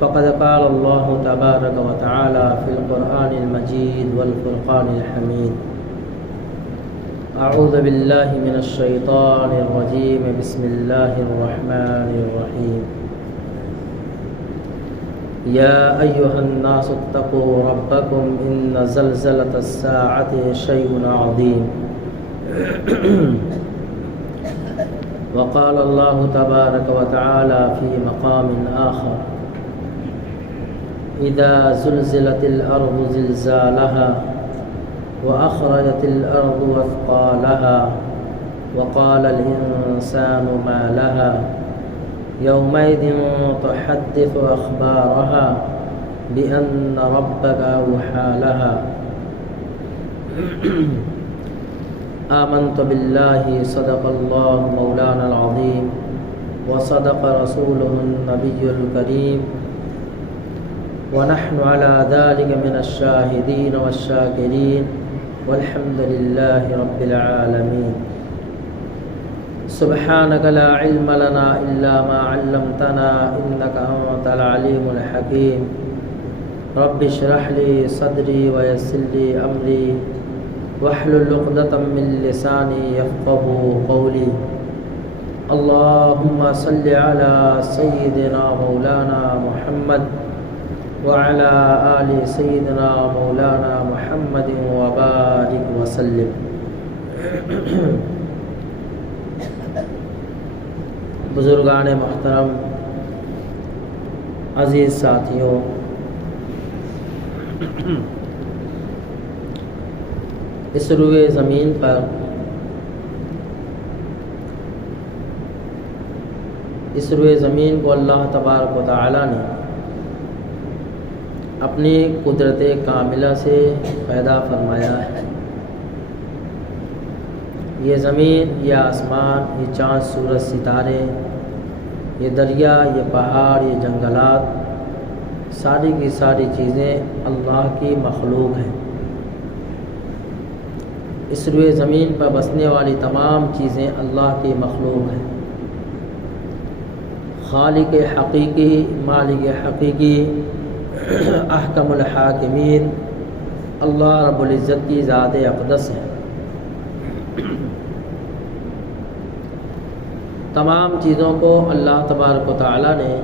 فقد قال الله تبارك وتعالى في القرآن المجيد والفرقان الحميد. أعوذ بالله من الشيطان الرجيم. بسم الله الرحمن الرحيم. يا أيها الناس اتقوا ربكم إن زلزلة الساعة شيء عظيم. وقال الله تبارك وتعالى في مقام آخر: إذا زلزلت الأرض زلزالها وأخرجت الأرض أثقالها وقال الإنسان ما لها يومئذ تحدث أخبارها بأن ربك أوحى لها. آمنت بالله صدق الله مولانا العظيم وصدق رسوله النبي الكريم ونحن على ذلك من الشاهدين والشاكرين والحمد لله رب العالمين. سبحانك لا علم لنا إلا ما علمتنا إنك أنت العليم الحكيم. رب اشرح لي صدري ويسر لي أمري واحلل عقدة من لساني يفقهوا قولي. اللهم صل على سيدنا مولانا محمد وعلى آل سيدنا مولانا محمد وبارك وسلم. بزرگان محترم، عزیز ساتھیوں، اس روئے زمین پر کو اللہ تبارک و تعالی نے اپنی قدرت کاملہ سے پیدا فرمایا ہے. یہ زمین، یہ آسمان، یہ چاند، سورج، ستارے، یہ دریا، یہ پہاڑ، یہ جنگلات، ساری کی ساری چیزیں اللہ کی مخلوق ہیں. اس روئے زمین پر بسنے والی تمام چیزیں اللہ کی مخلوق ہیں. خالق حقیقی، مالک حقیقی، احکم الحاکمین اللہ رب العزت کی ذات اقدس ہے. تمام چیزوں کو اللہ تبارک و تعالی نے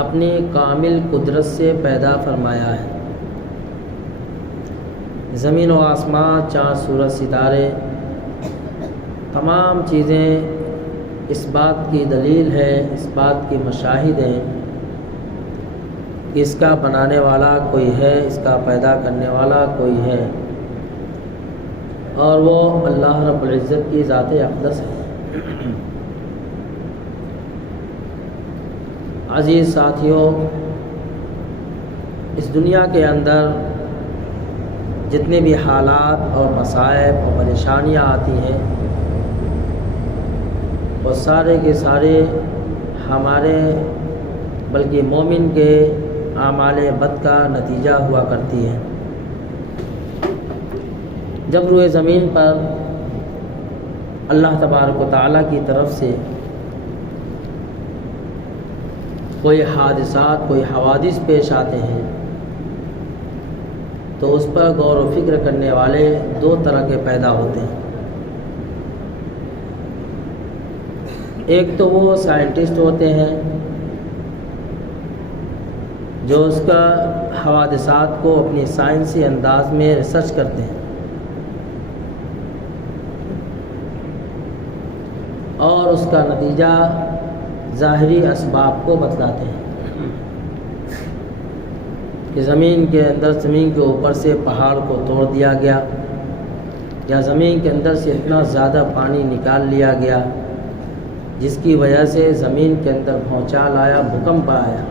اپنی کامل قدرت سے پیدا فرمایا ہے. زمین و آسمان، چاند، سورج، ستارے، تمام چیزیں اس بات کی دلیل ہے، اس بات کی مشاہد ہیں کہ اس کا بنانے والا کوئی ہے، اس کا پیدا کرنے والا کوئی ہے، اور وہ اللہ رب العزت کی ذات اقدس ہے. عزیز ساتھیوں، اس دنیا کے اندر جتنے بھی حالات اور مصائب اور پریشانیاں آتی ہیں، وہ سارے کے سارے ہمارے بلکہ مومن کے اعمال بد کا نتیجہ ہوا کرتی ہیں. جب روئے زمین پر اللہ تبارک و تعالیٰ کی طرف سے کوئی حادثات، کوئی حوادث پیش آتے ہیں تو اس پر غور و فکر کرنے والے دو طرح کے پیدا ہوتے ہیں. ایک تو وہ سائنٹسٹ ہوتے ہیں جو اس کا حوادثات کو اپنی سائنسی انداز میں ریسرچ کرتے ہیں اور اس کا نتیجہ ظاہری اسباب کو بتلاتے ہیں کہ زمین کے اوپر سے پہاڑ کو توڑ دیا گیا، یا زمین کے اندر سے اتنا زیادہ پانی نکال لیا گیا جس کی وجہ سے زمین کے اندر بھونچال آیا، بھوکمپ آیا.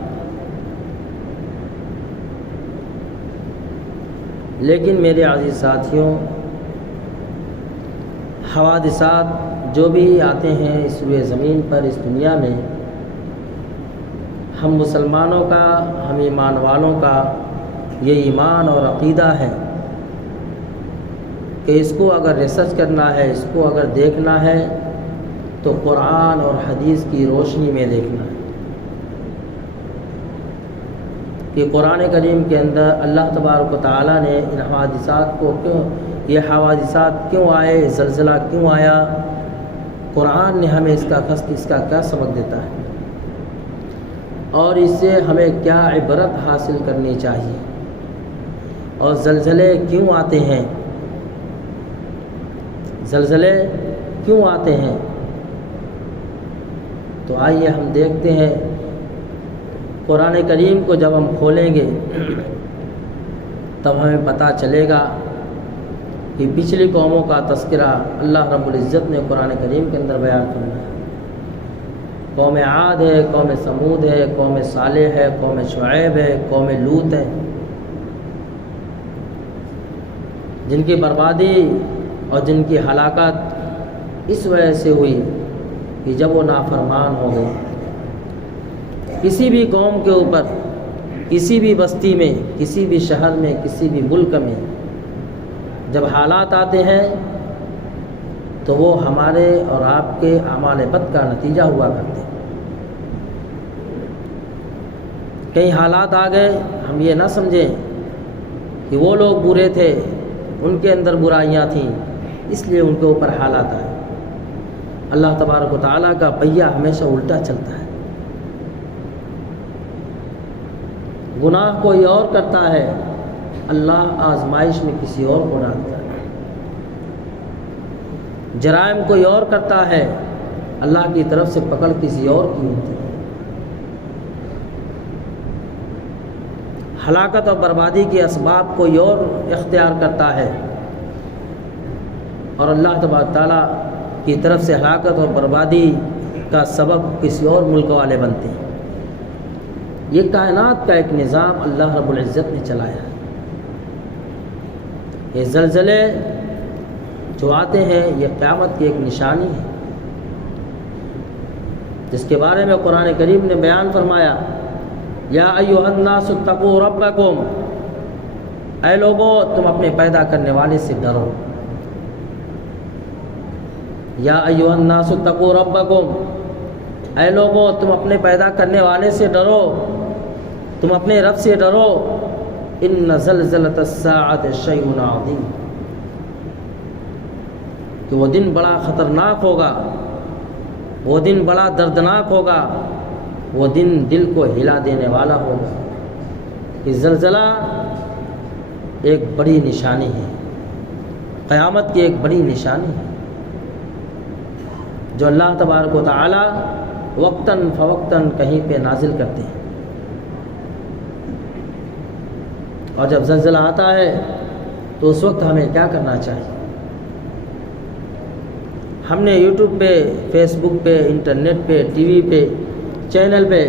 لیکن میرے عزیز ساتھیوں، حوادثات جو بھی آتے ہیں اس روئے زمین پر، اس دنیا میں، ہم مسلمانوں کا، ہم ایمان والوں کا یہ ایمان اور عقیدہ ہے کہ اس کو اگر ریسرچ کرنا ہے، اس کو اگر دیکھنا ہے تو قرآن اور حدیث کی روشنی میں دیکھنا ہے. کہ قرآن کریم کے اندر اللہ تبارک و تعالیٰ نے ان حوادثات کو یہ حوادثات کیوں آئے، زلزلہ کیوں آیا، قرآن نے ہمیں اس کا کیا سبق دیتا ہے اور اس سے ہمیں کیا عبرت حاصل کرنی چاہیے، اور زلزلے کیوں آتے ہیں، زلزلے کیوں آتے ہیں۔ تو آئیے ہم دیکھتے ہیں قرآن کریم کو جب ہم کھولیں گے تب ہمیں پتہ چلے گا کہ پچھلی قوموں کا تذکرہ اللہ رب العزت نے قرآن کریم کے اندر بیان کرنا ہے۔ قوم عاد ہے، قوم ثمود ہے، قوم صالح ہے، قوم شعیب ہے، قوم لوط ہے، جن کی بربادی اور جن کی ہلاکت اس وجہ سے ہوئی کہ جب وہ نافرمان ہو گئے۔ کسی بھی قوم کے اوپر، کسی بھی بستی میں، کسی بھی شہر میں، کسی بھی ملک میں جب حالات آتے ہیں تو وہ ہمارے اور آپ کے اعمال بد کا نتیجہ ہوا کرتے ہیں۔ کئی حالات آ گئے، ہم یہ نہ سمجھیں کہ وہ لوگ برے تھے، ان کے اندر برائیاں تھیں اس لیے ان کے اوپر حالات آئے۔ اللہ تبارک و تعالیٰ کا پہیہ ہمیشہ الٹا چلتا ہے۔ گناہ کوئی اور کرتا ہے، اللہ آزمائش میں کسی اور کو ڈالتا ہے۔ جرائم کوئی اور کرتا ہے، اللہ کی طرف سے پکڑ کسی اور کی ہوتی ہے۔ ہلاکت اور بربادی کے اسباب کوئی اور اختیار کرتا ہے اور اللہ تبارک تعالیٰ کی طرف سے ہلاکت اور بربادی کا سبب کسی اور ملک والے بنتے ہیں۔ یہ کائنات کا ایک نظام اللہ رب العزت نے چلایا ہے۔ یہ زلزلے جو آتے ہیں یہ قیامت کی ایک نشانی ہے، جس کے بارے میں قرآن کریم نے بیان فرمایا، یا ایھا الناس اتقوا ربکم، اے لوگو تم اپنے پیدا کرنے والے سے ڈرو۔ یا ایھا الناس اتقوا ربکم، اے لوگو تم اپنے پیدا کرنے والے سے ڈرو، تم اپنے رب سے ڈرو۔ ان زلزلۃ الساعۃ شیء عظیم، کہ وہ دن بڑا خطرناک ہوگا، وہ دن بڑا دردناک ہوگا، وہ دن دل کو ہلا دینے والا ہوگا۔ یہ زلزلہ ایک بڑی نشانی ہے، قیامت کی ایک بڑی نشانی ہے، جو اللہ تبارک و تعالی وقتاً فوقتاً کہیں پہ نازل کرتے ہیں۔ اور جب زلزلہ آتا ہے تو اس وقت ہمیں کیا کرنا چاہیے؟ ہم نے یوٹیوب پہ، فیس بک پہ، انٹرنیٹ پہ، ٹی وی پہ، چینل پہ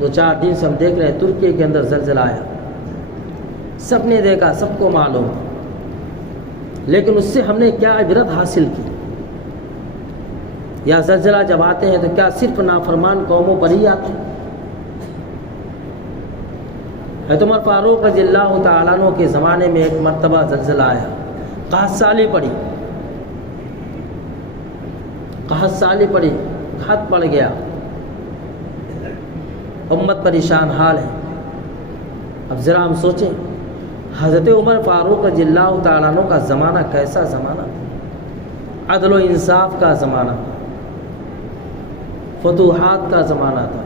2-4 دن سے ہم دیکھ رہے ہیں ترکی کے اندر زلزلہ آیا، سب نے دیکھا، سب کو معلوم، لیکن اس سے ہم نے کیا عبرت حاصل کی؟ یا زلزلہ جب آتے ہیں تو کیا صرف نافرمان قوموں پر ہی آتے ہیں؟ حضرت عمر فاروق رضی اللہ تعالیٰ عنہ کے زمانے میں ایک مرتبہ زلزلہ آیا، قحط سالی پڑی، قحط سالی پڑی، قحط پڑ گیا، امت پریشان حال ہے۔ اب ذرا ہم سوچیں، حضرت عمر فاروق رضی اللہ تعالیٰ عنہ کا زمانہ کیسا زمانہ تھا؟ عدل و انصاف کا زمانہ تھا، فتوحات کا زمانہ تھا،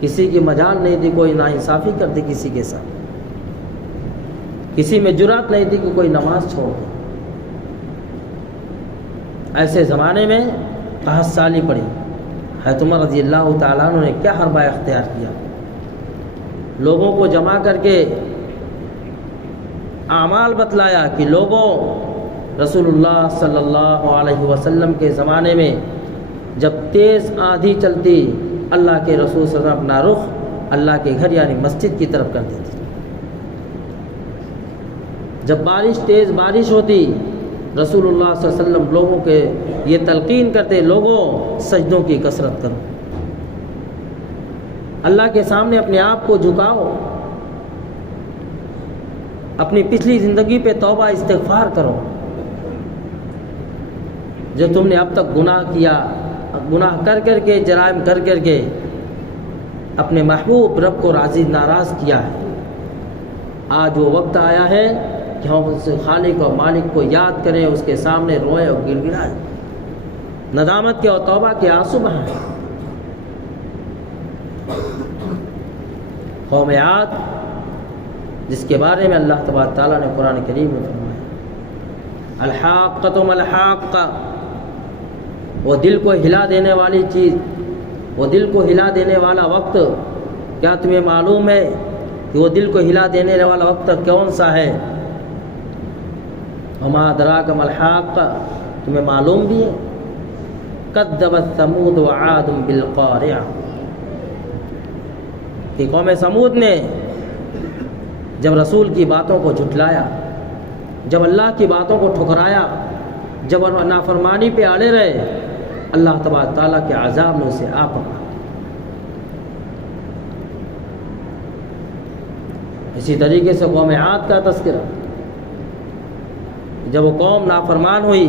کسی کی مجال نہیں تھی کوئی ناانصافی کر دے کسی کے ساتھ، کسی میں جرات نہیں تھی کہ کوئی نماز چھوڑ دے۔ ایسے زمانے میں قحط سالی پڑی، حضرت عمر رضی اللہ تعالیٰ عنہ نے کیا حربہ اختیار کیا؟ لوگوں کو جمع کر کے اعمال بتلایا کہ لوگوں، رسول اللہ صلی اللہ علیہ وسلم کے زمانے میں جب تیز آندھی چلتی، اللہ کے رسول صلی اللہ علیہ وسلم اپنا رخ اللہ کے گھر یعنی مسجد کی طرف کر دیتے۔ جب تیز بارش ہوتی، رسول اللہ صلی اللہ علیہ وسلم لوگوں کے یہ تلقین کرتے، لوگوں سجدوں کی کثرت کرو، اللہ کے سامنے اپنے آپ کو جھکاؤ، اپنی پچھلی زندگی پہ توبہ استغفار کرو، جو تم نے اب تک گناہ کیا، گناہ کر کر کے، جرائم کر کر کے، اپنے محبوب رب کو راضی ناراض کیا ہے۔ آج وہ وقت آیا ہے کہ ہم اس خالق اور مالک کو یاد کریں، اس کے سامنے روئیں اور گر گرائیں، ندامت کے اور توبہ کے آنسو بہائیں۔ قوم عاد جس کے بارے میں اللہ تبارک تعالیٰ نے قرآن کریم میں فرمایا الحاقۃ ما الحاقۃ، وہ دل کو ہلا دینے والی چیز، وہ دل کو ہلا دینے والا وقت، کیا تمہیں معلوم ہے کہ وہ دل کو ہلا دینے والا وقت کون سا ہے؟ وما ادراک ما الحاقۃ، تمہیں معلوم بھی ہے؟ کذبت ثمود وعاد بالقارعہ، کہ قوم سمود نے جب رسول کی باتوں کو جھٹلایا، جب اللہ کی باتوں کو ٹھکرایا، جب نافرمانی پہ اڑے رہے، اللہ تبارک تعالیٰ کے عذاب نے اسے آ پکڑا۔ اسی طریقے سے قوم عاد کا تذکرہ، جب وہ قوم نافرمان ہوئی،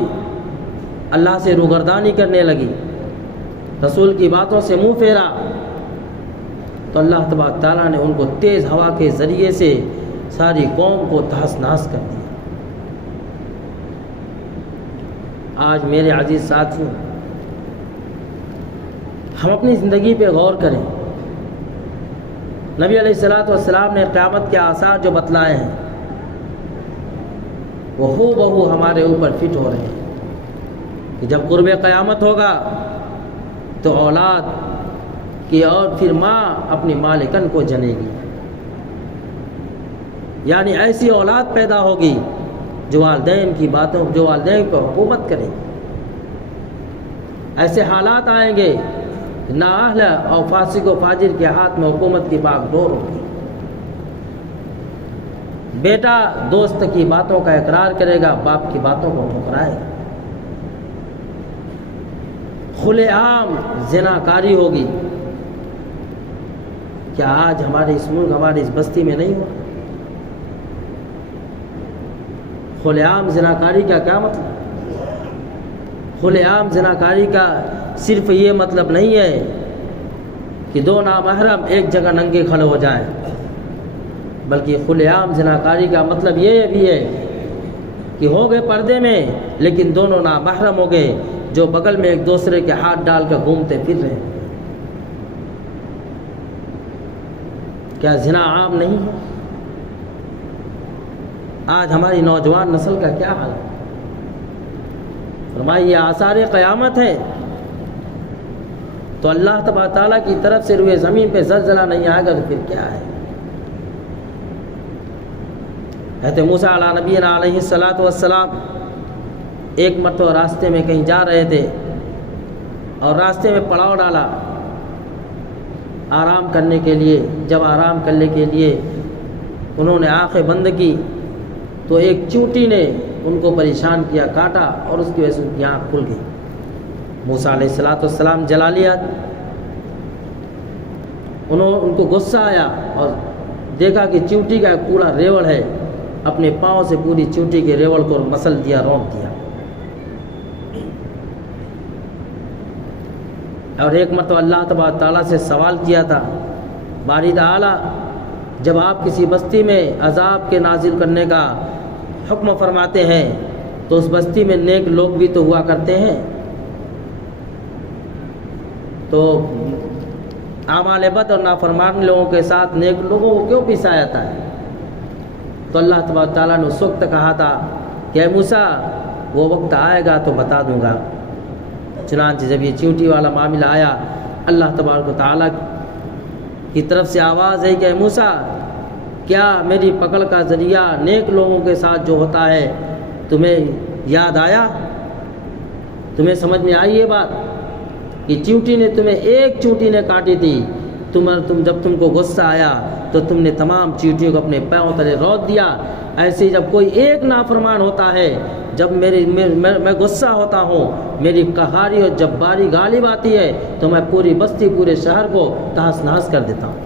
اللہ سے روگردانی کرنے لگی، رسول کی باتوں سے منہ پھیرا، تو اللہ تبارک تعالیٰ نے ان کو تیز ہوا کے ذریعے سے ساری قوم کو تہس نہس کر دیا۔ آج میرے عزیز ساتھیوں، ہم اپنی زندگی پہ غور کریں۔ نبی علیہ الصلوۃ والسلام نے قیامت کے آثار جو بتلائے ہیں وہ ہو بہو ہمارے اوپر فٹ ہو رہے ہیں کہ جب قرب قیامت ہوگا تو اولاد کی اور پھر ماں اپنی مالکن کو جنے گی، یعنی ایسی اولاد پیدا ہوگی جو والدین کی باتوں، جو والدین کو حکومت کرے گی۔ ایسے حالات آئیں گے نااہل اور فاسق و فاجر کے ہاتھ میں حکومت کی باغ ڈور ہوگی۔ بیٹا دوست کی باتوں کا اقرار کرے گا، باپ کی باتوں کو ٹھکرائے گا۔ کھلے عام زنا کاری ہوگی۔ کیا آج ہمارے اس ملک، ہماری اس بستی میں نہیں ہوا؟ کھلے عام زنا کاری کا کیا مطلب؟ کھلے عام زنا کاری کا صرف یہ مطلب نہیں ہے کہ دو نامحرم ایک جگہ ننگے کھڑے ہو جائیں، بلکہ کھلے عام زنا کاری کا مطلب یہ بھی ہے کہ ہو گئے پردے میں لیکن دونوں نامحرم ہو گئے، جو بغل میں ایک دوسرے کے ہاتھ ڈال کر گھومتے پھر رہے ہیں۔ کیا زنا عام نہیں ہے؟ آج ہماری نوجوان نسل کا کیا حال ہے؟ فرمائیے آثار قیامت ہے تو اللہ تبارک تعالیٰ کی طرف سے روئے زمین پہ زلزلہ نہیں آئے گا تو پھر کیا ہے؟ حضرت موسیٰ علیہ نبینا علیہ الصلوۃ والسلام ایک مرتبہ راستے میں کہیں جا رہے تھے اور راستے میں پڑاؤ ڈالا آرام کرنے کے لیے۔ جب آرام کرنے کے لیے انہوں نے آنکھیں بند کی تو ایک چونٹی نے ان کو پریشان کیا، کاٹا، اور اس کی وجہ سے ان کی آنکھ کھل گئی۔ موسیٰ علیہ الصلوۃ والسلام جلالیت، ان کو غصہ آیا اور دیکھا کہ چونٹی کا ایک پورا ریوڑ ہے، اپنے پاؤں سے پوری چونٹی کے ریوڑ کو مسل دیا، رونق دیا۔ اور ایک مرتبہ اللہ تبارک تعالیٰ سے سوال کیا تھا، باری تعالیٰ جب آپ کسی بستی میں عذاب کے نازل کرنے کا حکم فرماتے ہیں تو اس بستی میں نیک لوگ بھی تو ہوا کرتے ہیں، تو اعمال بد اور نافرمان لوگوں کے ساتھ نیک لوگوں کو کیوں پیسا جاتا ہے؟ تو اللہ تبارک تعالیٰ نے اس وقت کہا تھا کہ اے موسیٰ وہ وقت آئے گا تو بتا دوں گا۔ چنانچہ جب یہ چونٹی والا معاملہ آیا، اللہ تبارک و تعالیٰ کی طرف سے آواز ہے کہ اے موسیٰ کیا میری پکڑ کا ذریعہ نیک لوگوں کے ساتھ جو ہوتا ہے تمہیں یاد آیا؟ تمہیں سمجھ میں آئی یہ بات کہ چونٹی نے تمہیں، ایک چونٹی نے کاٹی تھی، جب تم کو غصہ آیا تو تم نے تمام چونٹیوں کو اپنے پاؤں تلے روت دیا۔ ایسے جب کوئی ایک نافرمان ہوتا ہے، جب میں غصہ ہوتا ہوں، میری قہاری اور جباری غالب آتی ہے تو میں پوری بستی، پورے شہر کو تہس نہس کر دیتا ہوں۔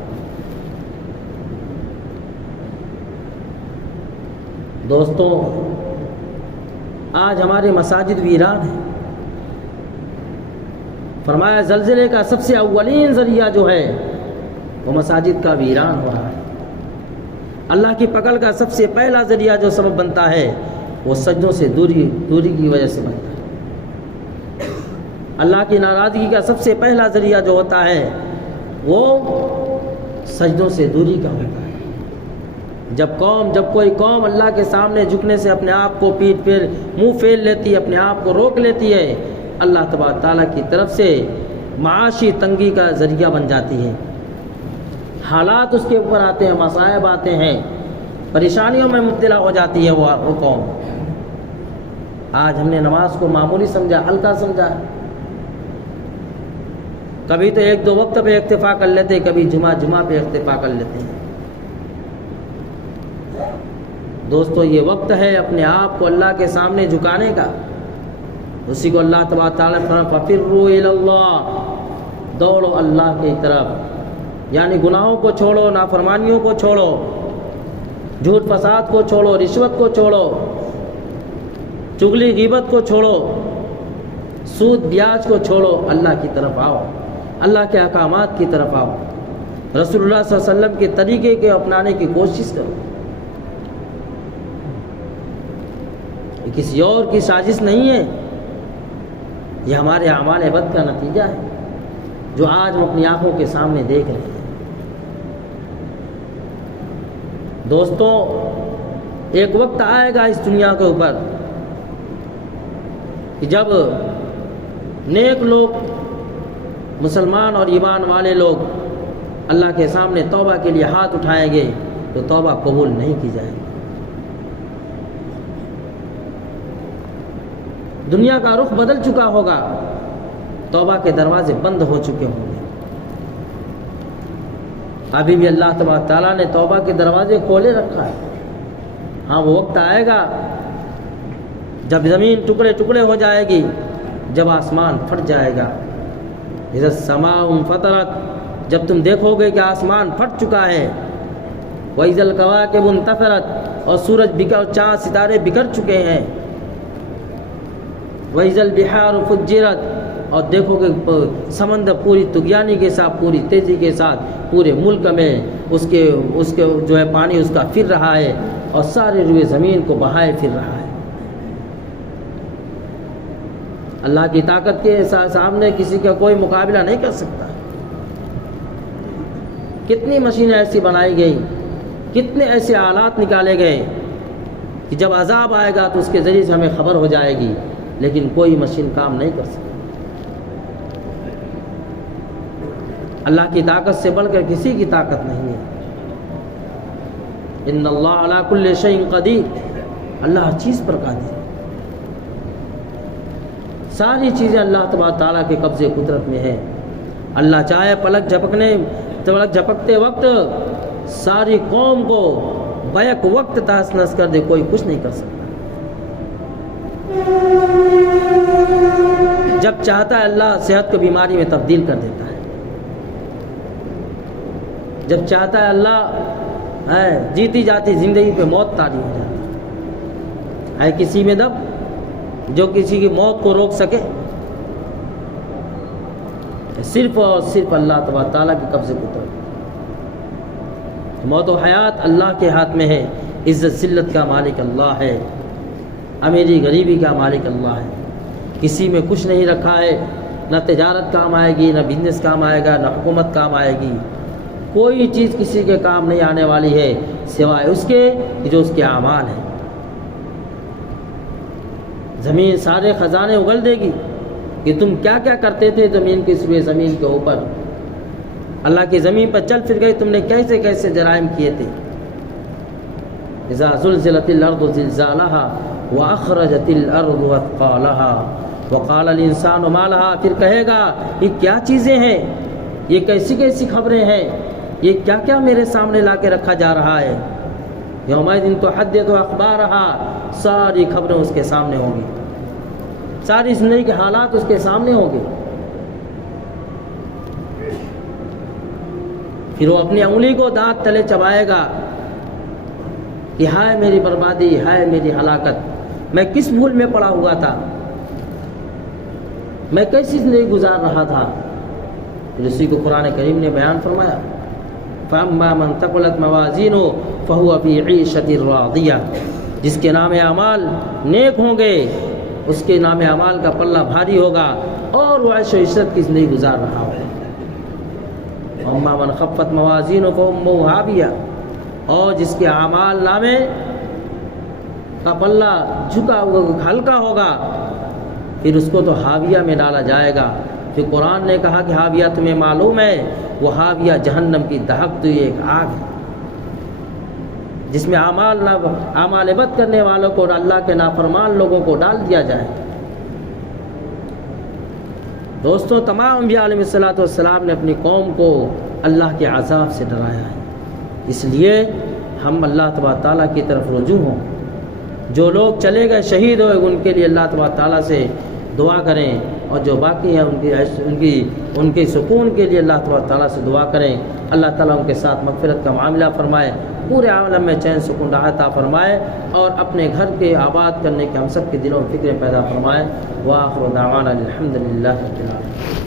دوستوں، آج ہمارے مساجد ویران ہیں۔ فرمایا زلزلے کا سب سے اولین ذریعہ جو ہے وہ مساجد کا ویران ہو رہا ہے۔ اللہ کی پکڑ کا سب سے پہلا ذریعہ جو سبب بنتا ہے وہ سجدوں سے دوری کی وجہ سے بنتا ہے۔ اللہ کی ناراضگی کا سب سے پہلا ذریعہ جو ہوتا ہے وہ سجدوں سے دوری کا ہوتا ہے۔ جب کوئی قوم اللہ کے سامنے جھکنے سے اپنے آپ کو منہ پھیر لیتی ہے، اپنے آپ کو روک لیتی ہے، اللہ تبارک تعالیٰ کی طرف سے معاشی تنگی کا ذریعہ بن جاتی ہے۔ حالات اس کے اوپر آتے ہیں، مصائب آتے ہیں، پریشانیوں میں مبتلا ہو جاتی ہے وہ قوم۔ آج ہم نے نماز کو معمولی سمجھا، ہلکا سمجھا، کبھی تو 1-2 وقت پہ اکتفا کر لیتے، کبھی جمعہ پہ اکتفا کر لیتے ہیں۔ دوستو یہ وقت ہے اپنے آپ کو اللہ کے سامنے جھکانے کا، اسی کو اللہ تبارک تعالیٰ فَفِرُّوا إِلَى اللَّهِ، دوڑو اللہ کی طرف، یعنی گناہوں کو چھوڑو، نافرمانیوں کو چھوڑو، جھوٹ فساد کو چھوڑو، رشوت کو چھوڑو، چغلی غیبت کو چھوڑو، سود بیاج کو چھوڑو، اللہ کی طرف آؤ، اللہ کے احکامات کی طرف آؤ، رسول اللہ صلی اللہ علیہ وسلم کے طریقے کے اپنانے کی کوشش کرو۔ یہ کسی اور کی سازش نہیں ہے، یہ ہمارے اعمال بد کا نتیجہ ہے جو آج ہم اپنی آنکھوں کے سامنے دیکھ رہے ہیں۔ دوستوں ایک وقت آئے گا اس دنیا کے اوپر کہ جب نیک لوگ، مسلمان اور ایمان والے لوگ اللہ کے سامنے توبہ کے لیے ہاتھ اٹھائیں گے تو توبہ قبول نہیں کی جائے گی۔ دنیا کا رخ بدل چکا ہوگا، توبہ کے دروازے بند ہو چکے ہوں گے۔ ابھی بھی اللہ تبارک تعالیٰ نے توبہ کے دروازے کھولے رکھا ہے۔ ہاں وہ وقت آئے گا جب زمین ٹکڑے ٹکڑے ہو جائے گی، جب آسمان پھٹ جائے گا، اذا السماء انفطرت، جب تم دیکھو گے کہ آسمان پھٹ چکا ہے، واذا الکواکب انتثرت، اور سورج اور چاند ستارے بکھر چکے ہیں، وَإِذَا الْبِحَارُ فُجِّرَتْ، اور دیکھو کہ سمندر پوری طغیانی کے ساتھ، پوری تیزی کے ساتھ پورے ملک میں اس کے جو ہے پانی اس کا پھر رہا ہے اور سارے روئے زمین کو بہائے پھر رہا ہے۔ اللہ کی طاقت کے سامنے کسی کا کوئی مقابلہ نہیں کر سکتا۔ کتنی مشینیں ایسی بنائی گئی، کتنے ایسے آلات نکالے گئے کہ جب عذاب آئے گا تو اس کے ذریعے سے ہمیں خبر ہو جائے گی، لیکن کوئی مشین کام نہیں کر سکتی۔ اللہ کی طاقت سے بڑھ کر کسی کی طاقت نہیں ہے۔ ان اللہ علی کل شیء قدیر، اللہ ہر چیز پر قادر ہے۔ ساری چیزیں اللہ تبارک تعالیٰ کے قبضے قدرت میں ہے۔ اللہ چاہے پلک جھپکتے وقت ساری قوم کو بیک وقت تہس نہس کر دے، کوئی کچھ نہیں کر سکتا۔ جب چاہتا ہے اللہ صحت کو بیماری میں تبدیل کر دیتا ہے، جب چاہتا ہے اللہ جیتی جاتی زندگی پہ موت طاری ہو جاتی ہے کسی میں دم جو کسی کی موت کو روک سکے؟ صرف اور صرف اللہ تبارک تعالیٰ کے قبضے کو توڑ۔ موت و حیات اللہ کے ہاتھ میں ہے، عزت ذلت کا مالک اللہ ہے، امیری غریبی کا مالک اللہ ہے۔ کسی میں کچھ نہیں رکھا ہے، نہ تجارت کام آئے گی، نہ بزنس کام آئے گا، نہ حکومت کام آئے گی، کوئی چیز کسی کے کام نہیں آنے والی ہے سوائے اس کے جو اس کے اعمال ہیں۔ زمین سارے خزانے اگل دے گی کہ تم کیا کیا کرتے تھے زمین کے اوپر، اللہ کی زمین پر چل پھر گئے، تم نے کیسے کیسے جرائم کیے تھے۔ اذا زلزلت الارض زلزالها واخرجت الارض اثقالها وقال الانسان ما لها، پھر کہے گا یہ کیا چیزیں ہیں، یہ کیسی کیسی خبریں ہیں، یہ کیا کیا میرے سامنے لا کے رکھا جا رہا ہے۔ یومئذ تحدث اخبارها، ساری خبریں اس کے سامنے ہوں گی، ساری زندگی کے حالات اس کے سامنے ہوں گے۔ پھر وہ اپنی انگلی کو دانت تلے چبائے گا کہ ہائے میری بربادی، ہائے میری ہلاکت، میں کس بھول میں پڑا ہوا تھا، میں کیسی زندگی گزار رہا تھا۔ پھر اسی کو قرآن کریم نے بیان فرمایا فَأَمَّا مَنْ ثَقُلَتْ مَوَازِينُهُ فَهُوَ فِي عِيشَةٍ رَاضِيَةٍ، جس کے نام اعمال نیک ہوں گے اس کے نام اعمال کا پلہ بھاری ہوگا اور وہ عیش و عشرت کی زندگی گزار رہا ہوگا۔ وَأَمَّا مَنْ خَفَّتْ مَوَازِينُهُ فَأُمُّهُ هَاوِيَةٌ، اور جس کے اعمال نامے کا پلہ جھکا ہلکا ہوگا پھر اس کو تو حاویہ میں ڈالا جائے گا۔ پھر قرآن نے کہا کہ حاویہ تمہیں معلوم ہے، وہ حاویہ جہنم کی دہکتی ہوئی ایک آگ ہے جس میں اعمال بد کرنے والوں کو اور اللہ کے نافرمان لوگوں کو ڈال دیا جائے۔ دوستو، تمام انبیاء علیہ الصلوۃ والسلام نے اپنی قوم کو اللہ کے عذاب سے ڈرایا ہے، اس لیے ہم اللہ تبارک تعالیٰ کی طرف رجوع ہوں۔ جو لوگ چلے گئے شہید ہوئے ان کے لیے اللہ تبارک تعالیٰ سے دعا کریں، اور جو باقی ہیں ان کے سکون کے لیے اللہ تبارک تعالیٰ سے دعا کریں۔ اللہ تعالیٰ ان کے ساتھ مغفرت کا معاملہ فرمائے، پورے عالم میں چین سکون عطا فرمائے، اور اپنے گھر کے آباد کرنے کے ہم سب کے دلوں میں فکریں پیدا فرمائے۔ وآخر دعوانا الحمد للہ رب العالمین۔